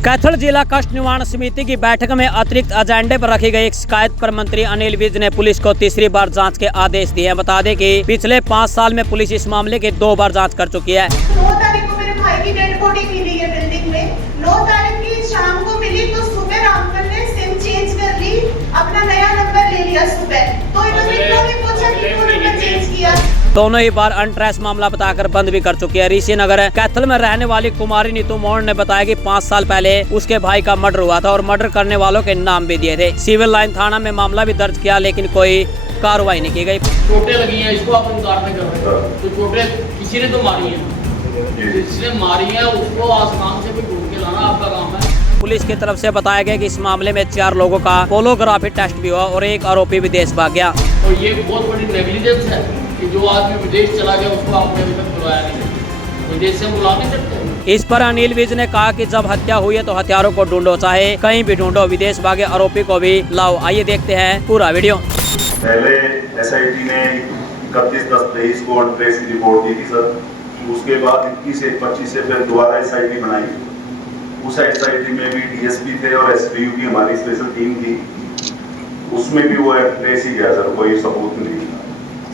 कैथल जिला कष्ट निवारण समिति की बैठक में अतिरिक्त एजेंडे पर रखी गई एक शिकायत पर मंत्री अनिल विज ने पुलिस को तीसरी बार जांच के आदेश दिए। बता दें कि पिछले 5 साल में पुलिस इस मामले की 2 बार जांच कर चुकी है। 9 तारीख को मेरे भाई की डेड बॉडी मिली है बिल्डिंग में। 9 तारीख की शाम को मिली तो सुबह रामफल ने सिम चेंज कर ली, अपना नया नंबर ले लिया सुबह। तो इन्होंने क्यों नहीं पूछा कि क्यों नंबर चेंज किया। दोनों ही बार अनट्रेस मामला बताकर बंद भी कर चुकी है। ऋषि नगर कैथल में रहने वाली कुमारी नीतू मोड़ ने बताया कि 5 साल पहले उसके भाई का मर्डर हुआ था और मर्डर करने वालों के नाम भी दिए थे। सिविल लाइन थाना में मामला भी दर्ज किया लेकिन कोई कार्रवाई नहीं की गई। चोटें लगी हैं, इसको आप इनकार नहीं कर रहे, तो चोटें किसी ने तो मारी है, जिसने मारी है उसको आसमान से भी ढूंढ के लाना आपका काम है। पुलिस की तरफ से बताया गया कि इस मामले में 4 लोगों का पोलोग्राफी टेस्ट भी हुआ और एक आरोपी विदेश भाग गया। और ये बहुत बड़ी नेग्लिजेंस है कि जो आदमी विदेश चला गया उसको आपने अभी तक बुलाया नहीं, विदेश से बुला नहीं सकते। इस पर अनिल विज ने कहा कि जब हत्या हुई है तो हत्यारों को ढूंढो, चाहे कहीं भी ढूंढो, विदेश भागे आरोपी को भी लाओ। आइए देखते हैं पूरा वीडियो। पहले एसआईटी ने 31/10/23 को अनट्रेस की रिपोर्ट दी थी सर। उसके बाद 21/1/25 से फिर दोबारा एसआईटी बनाई। उस एसआईटी में भी डीएसपी थे और एसपीयू की हमारी स्पेशल टीम थी, उसमें भी वो अनट्रेस ही गया सर, कोई सबूत नहीं।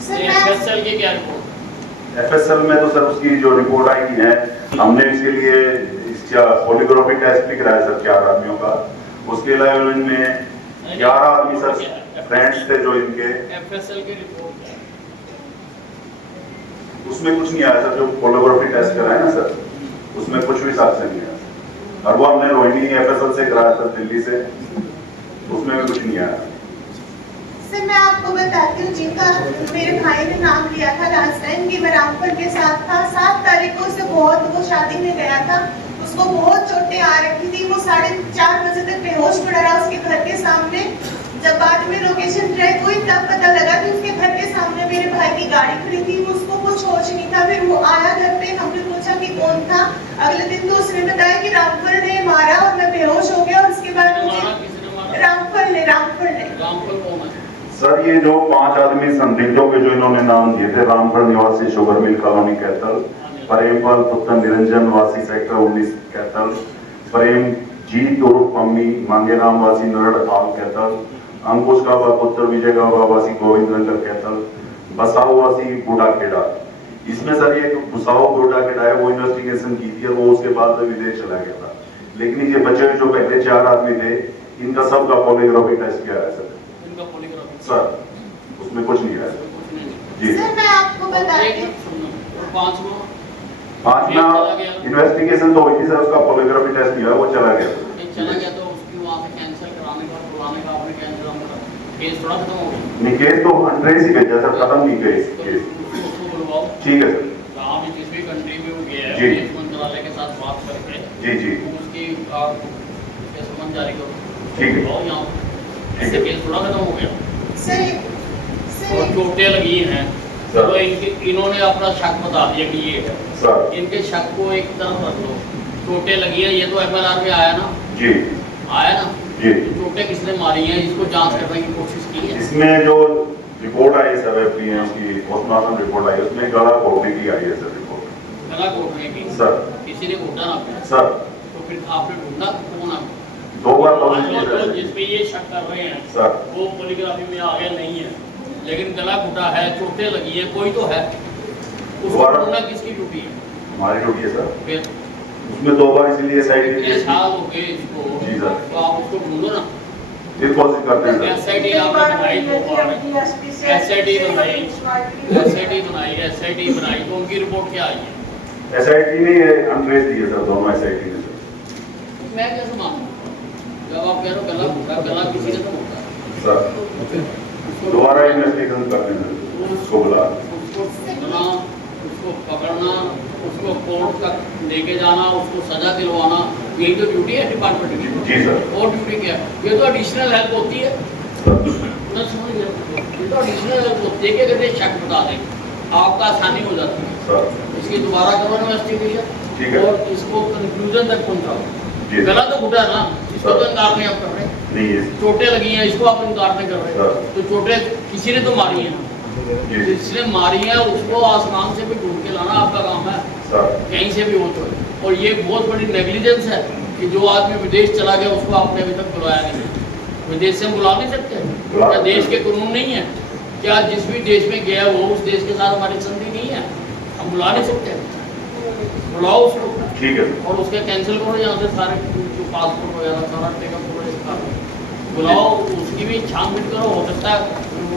एफएसएल की क्या रिपोर्ट? एफएसएल में तो सर उसकी जो रिपोर्ट आई है, हमने इसके लिए इसका पॉलीग्राफी टेस्ट भी कराया सर 4 आदमियों का। उसके अलावा इनमें 11 आदमी सर फ्रेंड्स थे जो इनके। एफएसएल की रिपोर्ट उसमें कुछ नहीं आया सर, जो पॉलीग्राफी टेस्ट कराया ना सर, उसमें कुछ भी साक्ष्य नहीं आया और वो हमने रोहिणी एफएसएल से कराया सर दिल्ली से, उसमें भी कुछ नहीं आया। सर मैं आपको बताती हूँ, जिनका मेरे भाई ने नाम लिया था लास्ट टाइम कि मैं रामफल के साथ था। 7 तारीख को उसे वो शादी में गया था, उसको बहुत चोटें आ रखी थी। वो 4:30 बजे तक बेहोश पड़ा रहा उसके घर के सामने। जब बाद में लोकेशन ट्रैक हुई तब पता लगा कि उसके घर के सामने मेरे भाई की गाड़ी खड़ी थी। उसको कुछ होश नहीं था। फिर वो आया घर पे, हमने पूछा कि कौन था। अगले दिन तो उसने बताया कि रामफल ने मारा और मैं बेहोश हो गया। और उसके बाद मुझे रामफल ने रामफल कौन है सर? ये जो 5 आदमी संदिग्धों के जो इन्होंने नाम दिए थे, रामफल निवासी sugar mill colony Kaithal, Prempal पुत्र निरंजन वासी सेक्टर 19 कैथल, प्रेम जीत उर्फ पम्मी मांगेराम वासी नरड़ हाल कैथल, अंकुश काबा पुत्र विजय काबा वासी गोविंद नगर कैथल, बसाऊ वासी बूढ़ाखेड़ा। इसमें सर ये बसाऊ बूढ़ाखेड़ा है, वो इन्वेस्टिगेशन की थी और वो उसके बाद विदेश चला गया था। लेकिन ये बचे जो पहले 4 आदमी थे, इनका सबका पॉलीग्राफी टेस्ट किया है सर। सर उसमें कुछ नहीं है जी। सर मैं आपको बताती हूँ, 5वां इन्वेस्टिगेशन तो हुई थी सर, उसका पॉलीग्राफी टेस्ट किया, वो चला गया तो उसकी वहाँ से कैंसिल कराने का बुलाने का आपने कैंसिल करा, केस थोड़ा खत्म हो गया। नहीं, केस तो अनट्रेस ही भेजा सर, खत्म नहीं केस। उसको बुलवाओ, ठीक है सर। जहाँ भी जिस भी कंट्री में वो गया है जी। पुलिस मंत्रालय के साथ बात करके जी उसकी आप समन जारी करो, ठीक है। बुलाओ यहाँ, ऐसे केस थोड़ा खत्म हो गया। सर और चोटें लगी हैं तो इन्होंने अपना शक बता दिया कि ये है सर। इनके शक को एक तरफ रख लो। चोटें लगी है, ये तो एमएलआर में आया ना जी, आया ना जी। चोटें किसने मारी हैं इसको जांच करने की कोशिश की है। इसमें जो रिपोर्ट आई सर एफडीएम की पोस्टमार्टम रिपोर्ट आई, उसमें गला घोटने की आई है सर रिपोर्ट। गला घोटने की सर किसी ने घोटा ना सर, तो फिर आपने ढूंढा कौन आपको? 2 बार जो जिसपे ये शक कर रहे हैं सर, वो पॉलीग्राफी में आ गया नहीं है, लेकिन गला घुटा है, चोटें लगी है, कोई तो है, उसको ढूंढना किसकी ड्यूटी है? हमारी ड्यूटी है सर। फिर उसमें 2 बार इसलिए एसआईटी इतने साल हो गए इसको, जी सर। तो आप उसको ढूंढो ना। ये कोशिश करते हैं सर। एसआईटी आपने बनाई, 2 बार एसआईटी बनाई तो उनकी रिपोर्ट क्या आई है? एसआईटी ने अनट्रेस दिए सर, दोनों एसआईटी ने सर। मैं कैसे मानूं जब आप कह रहे हो गला घुटा, गला किसी ने तो घुटा सर दोबारा इन्वेस्टिगेशन करते हैं, उसको बुला, उसको ढूंढना, उसको पकड़ना, उसको कोर्ट तक लेके जाना, उसको सजा दिलवाना, यही तो ड्यूटी है डिपार्टमेंट की। जी सर। और ड्यूटी क्या है? ये तो एडिशनल हेल्प होती है ना, समझ गए? ये तो एडिशनल हेल्प होती है कि अगर ये शक बता दें आपका आसानी हो जाती है सर। इसकी दोबारा करो इन्वेस्टिगेशन, ठीक है। और इसको कंक्लूजन तक पहुंचाओ। जी। गला तो घुटा है ना, इसको तो इनकार नहीं आप कर रहे। नहीं है चोटें लगी हैं, इसको आप इनकार नहीं कर रहे, तो चोटें किसी ने तो मारी हैं, जी जिसने मारी है उसको आसमान से भी ढूंढ के लाना आपका काम है, सर। कहीं से भी हो तो। और ये बहुत बड़ी नेग्लिजेंस है कि जो आदमी विदेश चला गया उसको आपने अभी तक बुलाया नहीं? विदेश से हम बुला नहीं सकते? क्या देश के कानून नहीं है? क्या जिस भी देश में गया वो उस देश के साथ हमारी संधि नहीं है? हम बुला नहीं सकते? बुलाओ उसको, ठीक है और उसके कैंसिल करो यहाँ से सारे जो पासपोर्ट वगैरह सारा टेकअप करो इसका, बुलाओ, उसकी भी छानबीन करो। हो सकता है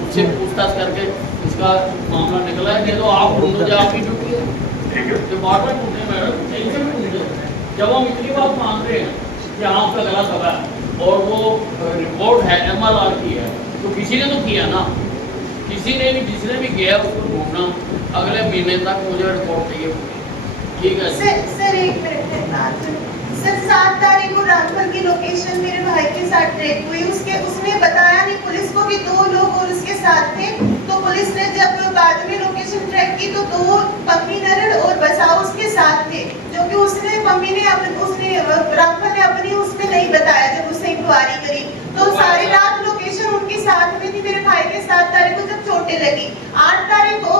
उससे पूछताछ करके इसका मामला निकला है, नहीं तो आप ढूंढो जो आपकी ड्यूटी है। ठीक है डिपार्टमेंट ढूंढे मैडम, कहीं से भी ढूंढे। जब हम इतनी बात मानते हैं कि हाँ आपका गलत हुआ है और वो रिपोर्ट है MRR की है, तो किसी ने तो किया ना, किसी ने भी, जिसने भी किया उसको ढूंढना। अगले महीने तक मुझे रिपोर्ट चाहिए, ठीक है? सर एक मिनट है बात। सर 7 तारीख को रामपुर की लोकेशन मेरे भाई के साथ ट्रैक हुई, उसने बताया नहीं पुलिस को कि 2 लोग और उसके साथ थे। तो पुलिस ने जब बाद में लोकेशन ट्रैक की तो 2 पम्मी नरड़ और बसाओ उसके साथ थे, जो कि उसने रामपुर ने अपनी उसमें नहीं बताया जब उसने इंक्वायरी करी। तो सारी रात लोकेशन उनके साथ में थी मेरे भाई के। 7 तारीख को जब चोटें लगी, 8 तारीख को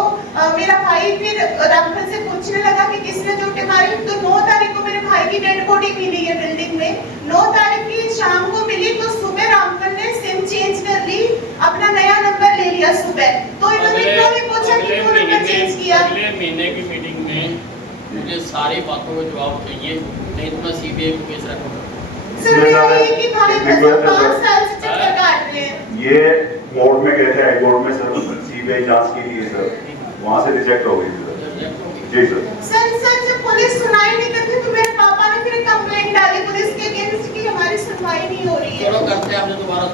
मेरा भाई फिर रामपुर से पूछने लगा कि किसने चोटें मारी, तो 9 तारीख को मेरे भाई की डेड बॉडी मिली है बिल्डिंग में। 9 तारीख की शाम को मिली, तो सुबह रामपुर ने सिम चेंज कर ली, अपना नया नंबर ले लिया सुबह। तो इन्होंने क्यों नहीं पूछा कि क्यों नंबर चेंज किया? अगले महीने की मीटिंग में मुझे सारी बातों का जवाब चाहिए, नहीं तो मैं CBI को केस रखूंगा। सर मेरा ये कि भाई 5 साल से चक्कर काट रहे हैं। ये कोर्ट में गए थे, हाई कोर्ट में सर CBI जांच की थी सर, वहाँ से रिजेक्ट हो गई सर। जी सर जब पुलिस सुनाई नहीं करती तो मेरे पापा ने फिर कंप्लेंट डाली पुलिस के अगेंस्ट कि हमारी सुनवाई नहीं हो रही है। चलो करते हैं, हमने दोबारा